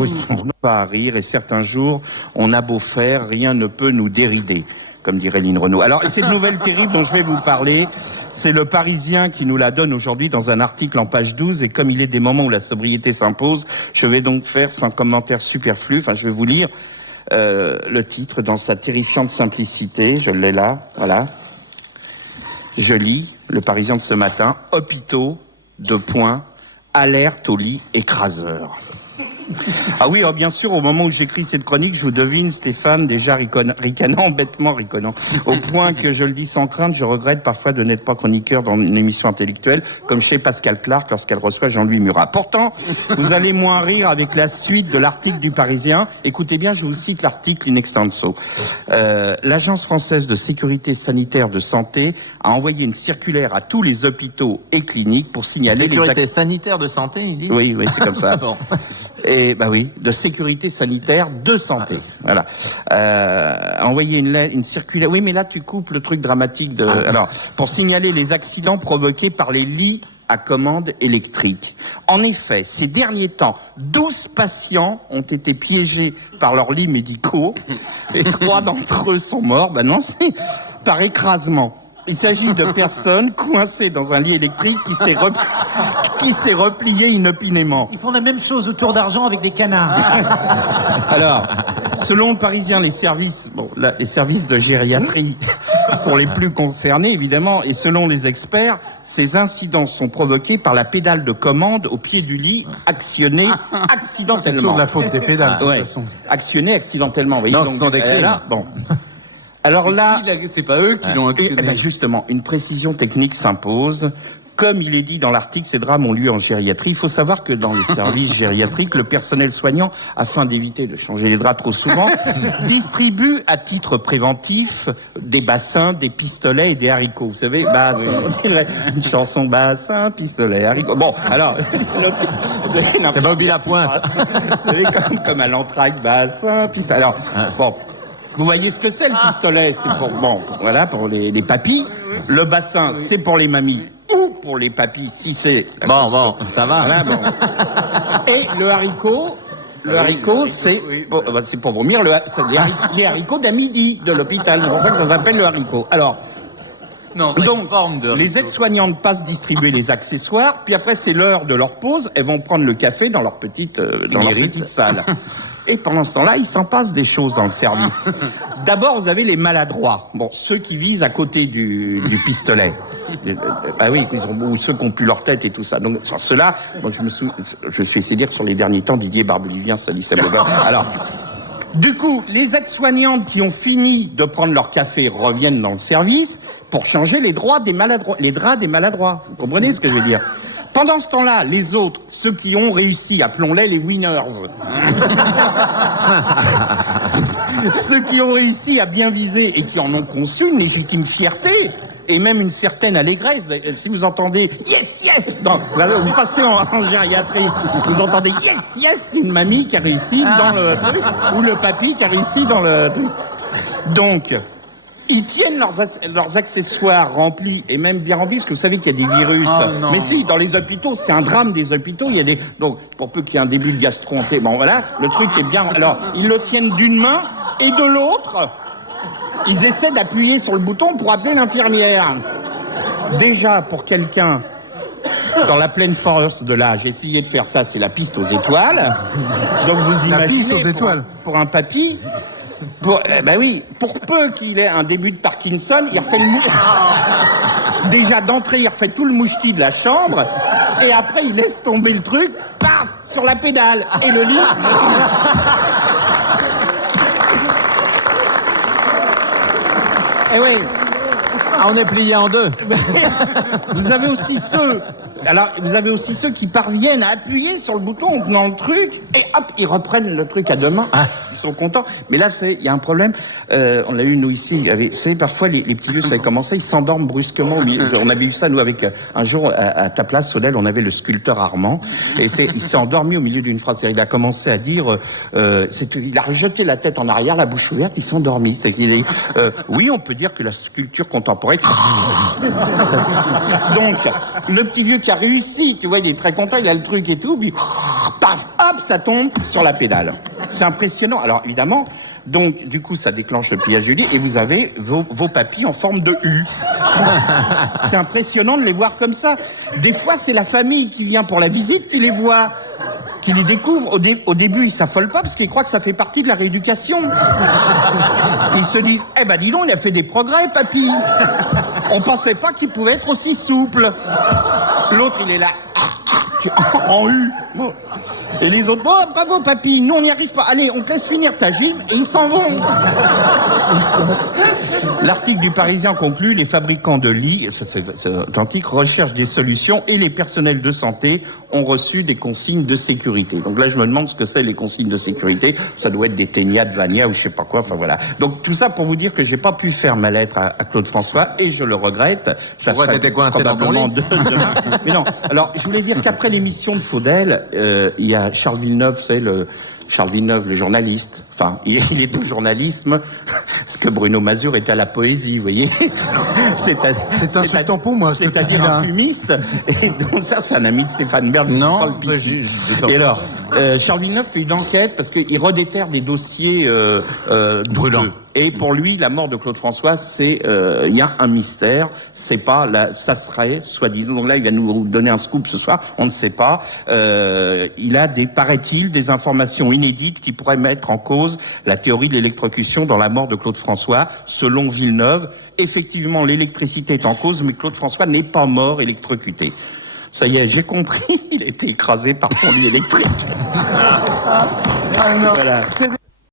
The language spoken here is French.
Oui, on n'a pas à rire et certains jours, on a beau faire, rien ne peut nous dérider, comme dirait Lynn Renaud. Alors, cette nouvelle terrible dont je vais vous parler, c'est le Parisien qui nous la donne aujourd'hui dans un article en page 12. Et comme il est des moments où la sobriété s'impose, je vais donc faire sans commentaire superflu. Enfin, je vais vous lire le titre dans sa terrifiante simplicité. Je l'ai là, voilà. Je lis le Parisien de ce matin. Hôpitaux, alerte au lit écraseur. Ah oui, alors bien sûr, au moment où j'écris cette chronique, je vous devine, Stéphane, déjà ricanant, bêtement ricanant. Au point que, je le dis sans crainte, je regrette parfois de n'être pas chroniqueur dans une émission intellectuelle, comme chez Pascal Clark lorsqu'elle reçoit Jean-Louis Murat. Pourtant, vous allez moins rire avec la suite de l'article du Parisien. Écoutez bien, je vous cite l'article in extenso. L'Agence française de sécurité sanitaire de santé a envoyé une circulaire à tous les hôpitaux et cliniques pour signaler sécurité sanitaire de santé, il dit. Oui, oui, c'est comme ça. Bon. Et bah oui, de sécurité sanitaire de santé. Voilà. Envoyer une circulaire. Oui, mais là tu coupes le truc dramatique de. Alors, pour signaler les accidents provoqués par les lits à commande électrique. En effet, ces derniers temps, 12 patients ont été piégés par leurs lits médicaux et 3 d'entre eux sont morts. Ben non, c'est par écrasement. Il s'agit de personnes coincées dans un lit électrique qui s'est replié inopinément. Ils font la même chose autour d'argent avec des canards. Alors, selon le Parisien, les services de gériatrie sont les plus concernés, évidemment, et selon les experts, ces incidents sont provoqués par la pédale de commande au pied du lit, actionnée accidentellement. C'est toujours de la faute des pédales, de toute façon. Actionnée accidentellement, vous voyez. Non, donc, ce sont des crimes. là, bon. Alors là, c'est pas eux qui l'ont actionné. Eh ben justement, une précision technique s'impose. Comme il est dit dans l'article, ces drames ont lieu en gériatrie. Il faut savoir que dans les services gériatriques, le personnel soignant, afin d'éviter de changer les draps trop souvent, distribue à titre préventif des bassins, des pistolets et des haricots. Vous savez, bassin, on dirait une chanson bassin, pistolet, haricot. Bon, alors, c'est Bobby Lapointe. Vous savez, comme à l'entracte, bassin, pistolet. Alors, bon. Vous voyez ce que c'est le pistolet? C'est pour, bon, voilà, pour les papis. Le bassin, c'est pour les mamies ou pour les papis, si c'est... Bon, ça va. Voilà, bon. Et le haricot, c'est pour vomir les haricots d'à midi de l'hôpital. C'est pour ça que ça s'appelle le haricot. Alors, non, donc, les aides-soignantes passent distribuer les accessoires, puis après, c'est l'heure de leur pause. Elles vont prendre le café dans leur petite salle. Et pendant ce temps-là, il s'en passe des choses dans le service. D'abord, vous avez les maladroits. Bon, ceux qui visent à côté du pistolet. Bah oui, ou ceux qui ont pu leur tête et tout ça. Donc, ceux-là, bon, je suis essayé de dire sur les derniers temps, Didier Barbelivien, ça dit ça. Alors, du coup, les aides-soignantes qui ont fini de prendre leur café reviennent dans le service pour changer les draps des maladroits. Vous comprenez ce que je veux dire? Pendant ce temps-là, les autres, ceux qui ont réussi, appelons-les les winners, ceux qui ont réussi à bien viser et qui en ont conçu une légitime fierté et même une certaine allégresse. Si vous entendez « yes, yes », vous passez en gériatrie, vous entendez « yes, yes », une mamie qui a réussi dans le truc, ou le papy qui a réussi dans le truc. Donc... ils tiennent leurs accessoires remplis, et même bien remplis, parce que vous savez qu'il y a des virus. Oh, mais si, dans les hôpitaux, c'est un drame des hôpitaux, il y a des... Donc, pour peu qu'il y ait un début de gastro-entérite, bon voilà, le truc est bien... Alors, ils le tiennent d'une main, et de l'autre, ils essaient d'appuyer sur le bouton pour appeler l'infirmière. Déjà, pour quelqu'un... dans la pleine force de l'âge, essayer de faire ça, c'est la piste aux étoiles. Donc, vous imaginez... La piste aux étoiles. Pour un papy... ben oui, pour peu qu'il ait un début de Parkinson, il refait déjà d'entrée, il refait tout le moucheti de la chambre, et après il laisse tomber le truc, paf, sur la pédale, et le lit... Eh oui. On est plié en deux. Vous avez aussi ceux qui parviennent à appuyer sur le bouton en tenant le truc et hop, ils reprennent le truc à deux mains. Ils sont contents. Mais là, il y a un problème. On l'a eu, nous, ici. Vous savez, parfois, les petits vieux, ça avait commencé, ils s'endorment brusquement. On avait eu ça, nous, avec un jour, à ta place, Sodèle, on avait le sculpteur Armand. Et il s'est endormi au milieu d'une phrase. Il a commencé à dire, il a rejeté la tête en arrière, la bouche ouverte, il s'est endormi. Il a dit, oui, on peut dire que la sculpture contemporaine... Donc, le petit vieux qui a réussi, tu vois, il est très content, il a le truc et tout, puis paf, hop, ça tombe sur la pédale. C'est impressionnant. Alors évidemment, donc du coup ça déclenche le pliage du lit et vous avez vos papilles en forme de U. C'est impressionnant de les voir comme ça. Des fois c'est la famille qui vient pour la visite qui les voit, qui les découvre. Au début ils s'affolent pas parce qu'ils croient que ça fait partie de la rééducation. Ils se disent, eh ben dis donc, il a fait des progrès, papy. On pensait pas qu'il pouvait être aussi souple. L'autre il est là en U. Bon. Et les autres, oh, bravo papy, nous on n'y arrive pas. Allez, on te laisse finir ta gym et ils s'en vont. L'article du Parisien conclut, les fabricants de lits, ça c'est authentique, recherchent des solutions et les personnels de santé ont reçu des consignes de sécurité. Donc là je me demande ce que c'est les consignes de sécurité. Ça doit être des Ténia de Vania ou je sais pas quoi, enfin voilà. Donc tout ça pour vous dire que j'ai pas pu faire ma lettre à Claude François et je le regrette. Pourquoi t'étais coincé dans ton lit? Mais non, alors je voulais dire qu'après l'émission de Faudel, il y a Charles Villeneuve, c'est Charles Villeneuve, le journaliste. Enfin, il est au journalisme, ce que Bruno Mazur est à la poésie, vous voyez. C'est insultant pour moi. C'est-à-dire un fumiste. Et donc ça, c'est un ami de Stéphane Bern. Non, et alors, Charles Villeneuve fait une enquête parce qu'il redéterre des dossiers brûlants. Et pour lui, la mort de Claude François, c'est il y a un mystère. C'est pas ça serait soi-disant. Donc là, il va nous donner un scoop ce soir. On ne sait pas. Il a paraît-il, des informations inédites qui pourraient mettre en cause la théorie de l'électrocution dans la mort de Claude François. Selon Villeneuve, effectivement, l'électricité est en cause, mais Claude François n'est pas mort électrocuté. Ça y est, j'ai compris. Il a été écrasé par son lit électrique. Voilà.